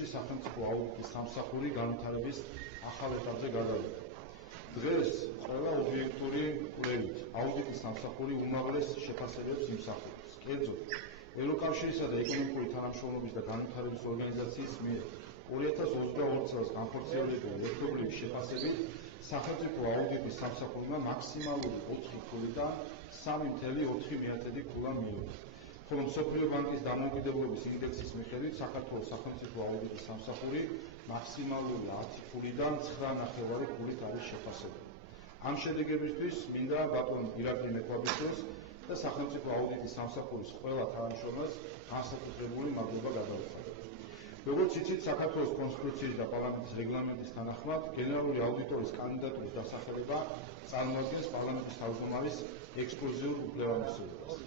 წლებში სახელმწიფო აუდიტის სამსახური განვითარების ახალ ეტაპზე გადავიდა. დღეს ყველა ობიექტური კვლევით აუდიტის სამსახური უმაღლეს შეფასებებს იმსახურებს. კერძოდ, ევროკავშირისა და ეკონომიკური თანამშრომლობის და განვითარების ორგანიზაციის მიერ 2022 წელს განხორციელებული ერთობლივი შეფასებით სახელმწიფო აუდიტის სამსახურმა მაქსიმალური 4 ქულიდან 3.4 ქულა მიიღო. ხოლო მსოფლიო ბანკის დამოუკიდებლობის ინდექსის მიხედვით საქართველოს სახელმწიფო აუდიტის სამსახური მაქსიმალური 10 ქულიდან 9.5 ქულით არის შეფასებული. ამ შედეგებისთვის მინდა ბატონ ირაკლი მეკვაბისძოს და სახელმწიფო აუდიტის სამსახურის ყველა თანამშრომელს განსაკუთრებული მადლობა გადავუხადოთ. როგორც იცით, საქართველოს კონსტიტუციის და პარლამენტის რეგლამენტის თანახმად, გენერალური აუდიტორის კანდიდატურის დასახელება წარმოადგენს პარლამენტის თავმჯდომარის ექსკლუზიურ უფლებამოსილებას.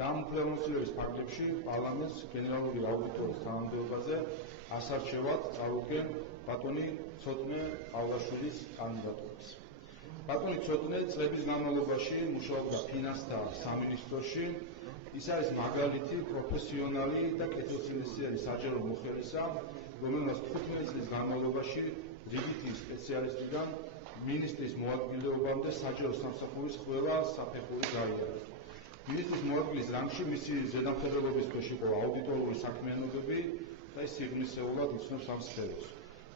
და ამ უფლებამოსილების ფარგლებში პარლამენტს გენერალური აუდიტორის თანამდებობაზე ასარჩევად წარუდგენ ბატონი ცოტნე პავლაშვილის კანდიდატურას. ბატონი ცოტნე წლების განმავლობაში მუშაობდა ფინანსთა სამინისტროში. ის არის მაგალითი პროფესიონალი და კეთილსინდისიანი საჯარო მოხელისა, რომელმაც 15 წლის განმავლობაში რიგითი სპეციალისტიდან მინისტრის მოადგილეობამდე საჯარო სამსახურის ყველა საფეხური გაიარა. მინისტრის მოადგილის რანგში მისი ზედამხედველობის ქვეშ იყო აუდიტორული საქმიანობები და ის სიღრმისეულად იცნობს ამ სფეროს.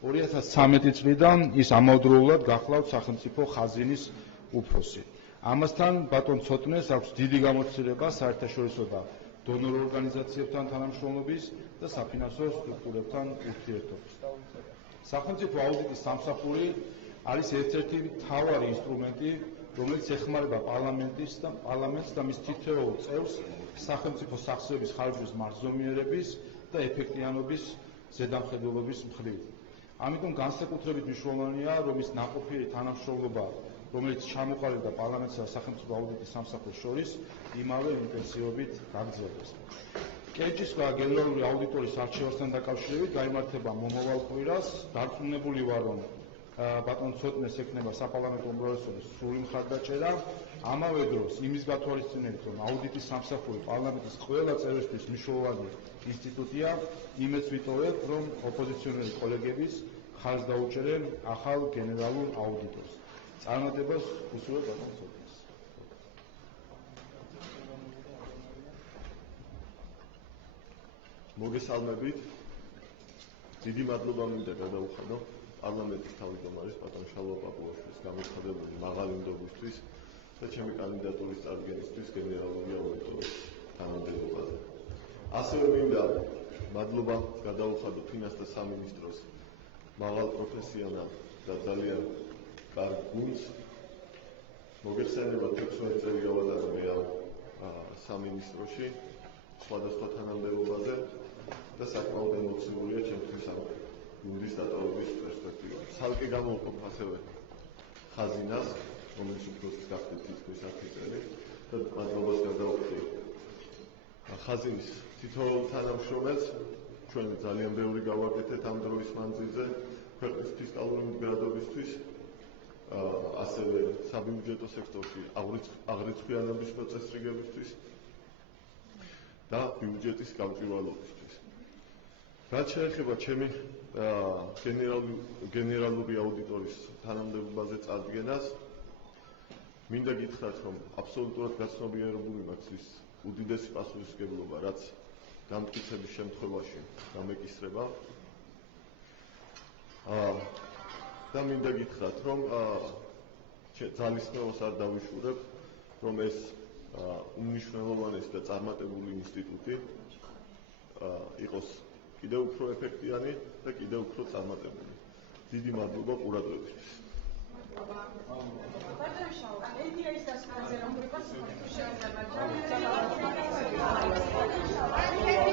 2013 წლიდან ის ამავდროულად გახლავთ სახელმწიფო ხაზინის უფროსი. ამასთან ბატონ ცოტნეს აქვს დიდი გამოცდილება საერთაშორისო და დონორ ორგანიზაციებთან თანამშრომლობის და საფინანსო სტრუქტურებთან ურთიერთობის. სახელმწიფო აუდიტის სამსახური არის ერთ-ერთი მთავარი ინსტრუმენტი, რომელიც ეხმარება პარლამენტს და მის თითოეულ წევრს სახელმწიფო სახსრების ხარჯვის მარზომიერების და ეფექტიანობის ზედამხედველობის მხრივ. ამიტომ განსაკუთრებით მნიშვნელოვანია, რომ ის ნაყოფიერი თანამშრომლობა, რომელიც ჩამოყალიბდა პარლამენტსა და სახელმწიფო აუდიტის სამსახურს შორის, იმავე ინტენსივობით გაგრძელდეს. კერძის გენერალური აუდიტორის არჩევასთან დაკავშირებით გაიმართება მომავალ კვირას. დარწმუნებული ვარ, რომ ბატონ ცოტნეს ექნება საპარლამენტო უმრავლესობის სრული მხარდაჭერა. ამავე დროს იმის გათვალისწინებით, რომ აუდიტის სამსახური პარლამენტის ყველა წევრისთვის მნიშვნელოვანი ინსტიტუტია, იმეც ვიტოვებ, რომ ოპოზიციონერი კოლეგების ხარჯს დაუჭერენ ახალ გენერალურ აუდიტორს. წარმატებას უსურვებ ბატონ ცოტნეს. მოგესალმებით. დიდი მადლობა მინდა გადავუხადო პარლამენტის თავმჯდომარის ბატონ შალვა პაპუაშვილის გამოცხადებული მაღალი ნდობისთვის და ჩემი კანდიდატურის წარდგენისთვის გენერალური აუდიტორის თანამდებობაზე. ასევე მინდა მადლობა გადავუხადო ფინანსთა სამინისტროს მაღალ პროფესიონალ და ძალიან კარგ გუნდს. მოგეხსენება 16 წელი გავატარე მე ამ სამინისტროში სხვადასხვა თანამდებობაზე და საკმაოდ ემოციურია ჩემთვის ამ გუნდის დატოვების პერსპექტივა. ცალკე გამოვყოფ ასევე ხაზინას, რომელიც უფროსის გახდით თითქმის 10 წელი და მადლობას გადავუხდი ხაზინის თითოეულ თანამშრომელს. ჩვენ ძალიან ბევრი გავაკეთეთ ამ დროის მანძილზე ქვეყნის ფისკალური მდგრადობისთვის, ასევე საბიუჯეტო სექტორში აღრიცხვიანობის მოწესრიგებისთვის და ბიუჯეტის გამჭვირვალობისთვის. რაც შეეხება ჩემი გენერალური აუდიტორის თანამდებობაზე წარდგენას, მინდა გითხრათ, რომ აბსოლუტურად გაცნობიერებული მაქვს ის უდიდესი პასუხისმგებლობა, რაც დამტკიცების შემთხვევაში გამეკისრება. და მინდა გითხრათ, რომ ძალისხმევას არ დავიშურებ, რომ ეს უმნიშვნელოვანესი და წარმატებული ინსტიტუტი იყოს კიდევ უფრო ეფექტიანი და კიდევ უფრო წარმატებული. დიდი მადლობა ყურადღებისთვის. Bye.